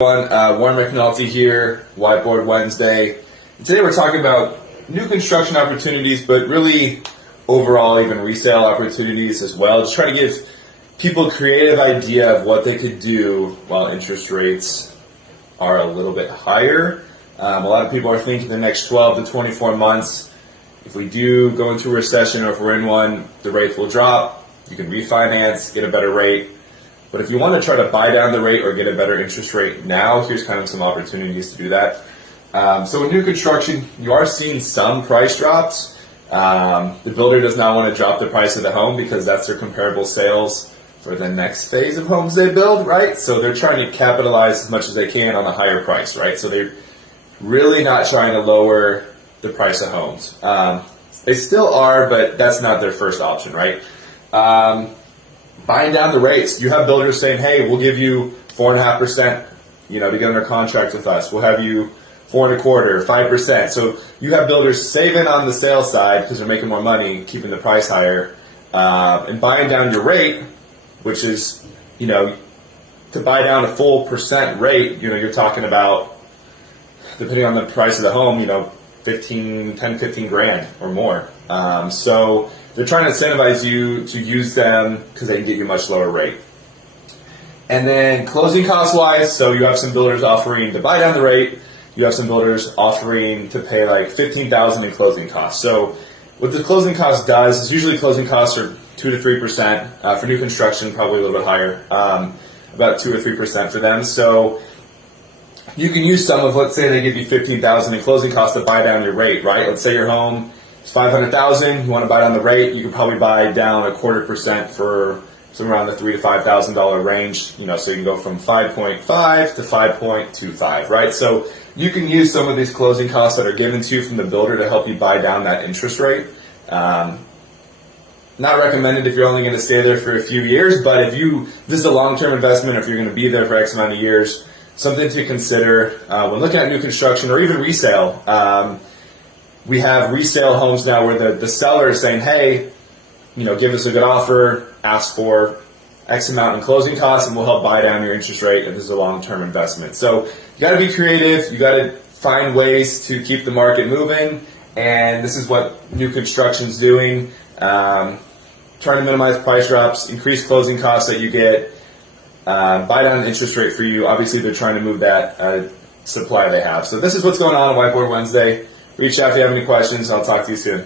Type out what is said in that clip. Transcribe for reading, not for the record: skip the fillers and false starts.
Warren McNulty here, Whiteboard Wednesday. And today we're talking about new construction opportunities, but really overall even resale opportunities as well. Just trying to give people a creative idea of what they could do while interest rates are a little bit higher. A lot of people are thinking the next 12 to 24 months, if we do go into a recession or if we're in one, the rates will drop. You can refinance, get a better rate. But if you want to try to buy down the rate or get a better interest rate now, here's kind of some opportunities to do that. So in new construction, you are seeing some price drops. The builder does not want to drop the price of the home because that's their comparable sales for the next phase of homes they build, right? So they're trying to capitalize as much as they can on a higher price, right? So they're really not trying to lower the price of homes. They still are, but that's not their first option, right? Buying down the rates. You have builders saying, hey, we'll give you 4.5%, to get under contract with us. We'll have you 4.25%, 5%. So you have builders saving on the sales side because they're making more money, keeping the price higher, and buying down your rate, which is, to buy down a full percent rate, you're talking about, depending on the price of the home, 10-15 grand or more. So they're trying to incentivize you to use them because they can get you a much lower rate. And then closing cost wise, so you have some builders offering to buy down the rate. You have some builders offering to pay like $15,000 in closing costs. So what the closing cost does is usually closing costs are 2 to 3%. For new construction, probably a little bit higher, about 2 or 3% for them. So you can use some of, let's say they give you $15,000 in closing costs to buy down your rate, right? Let's say your home is $500,000. You want to buy down the rate. You can probably buy down 0.25% for somewhere around the $3,000 to $5,000 range. So you can go from 5.5 to 5.25, right? So you can use some of these closing costs that are given to you from the builder to help you buy down that interest rate. Not recommended if you're only going to stay there for a few years, but if this is a long-term investment, if you're going to be there for X amount of years, something to consider when looking at new construction or even resale. We have resale homes now where the seller is saying, hey, give us a good offer, ask for X amount in closing costs, and we'll help buy down your interest rate if this is a long-term investment. So you got to be creative. You got to find ways to keep the market moving, and this is what new construction's doing. Trying to minimize price drops, increase closing costs that you get, buy down the interest rate for you. Obviously, they're trying to move that supply they have. So this is what's going on Whiteboard Wednesday. Reach out if you have any questions. I'll talk to you soon.